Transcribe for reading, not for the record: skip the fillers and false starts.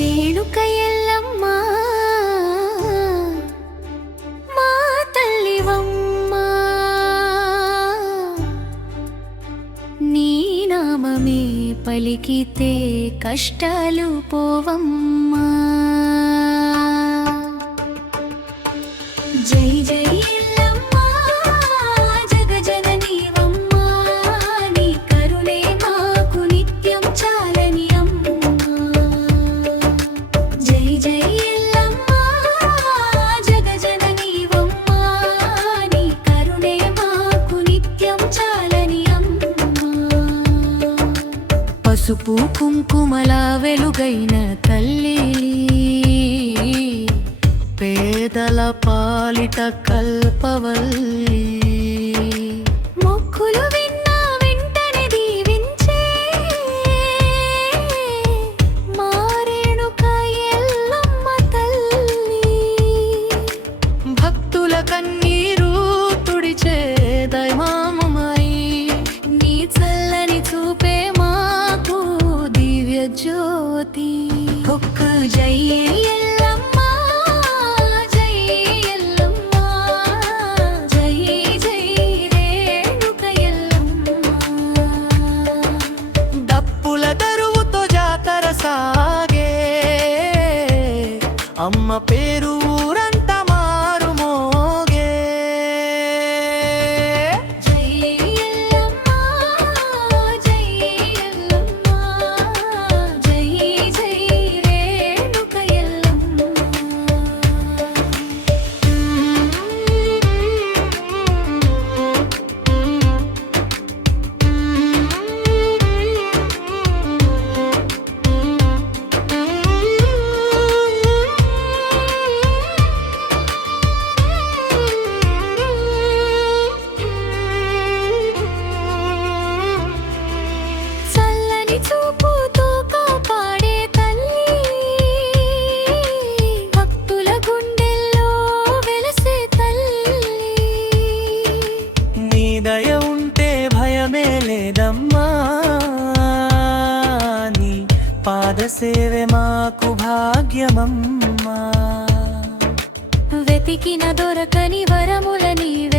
రేణుక ఎల్లమ్మ మా తల్లివమ్మ, నీ నామమే పలికితే కష్టాలు పోవమ్మా. జై జై ఎల్లమ్మ జగజననీవమ్మ, నీ కరుణే మాకు నిత్యం చాలని అమ్మ. జై జై ఎల్లమ్మ జగజననీవమ్మ, నీ కరుణే మాకు నిత్యం చాలని అమ్మ. పసుపు కుంకుమల వెలుగైన తల్లి, పేదల పాలిట కల్పవల్లి, మొక్కులు విన్న వెంటనే దీవించే మా రేణుక ఎల్లమ్మ తల్లి. భక్తుల కన్నీరు తుడిచే దైవమై, నీ చల్లని చూపే మాకు దివ్య జ్యోతి. ఒక్క జై ఎల్లమ్మ జై ఎల్లమ్మ, జై జై రేణుక ఎల్లమ్మ. డప్పుల దరువుతో జాతర సాగే, అమ్మ పేరు ఊరంతా మారు మోగే. జై ఎల్లమ్మ జై ఎల్లమ్మ, జై జై రేణుక ఎల్లమ్మ. చల్లని చూపుతో కాపాడే తల్లి, భక్తుల గుండెల్లో వెలసే తల్లి. నీ దయ ఉంటే భయమే లేదమ్మా, నీ పాద సేవే మాకు భాగ్యమమ్మా. వెతికిన దొరకని వరముల నీవే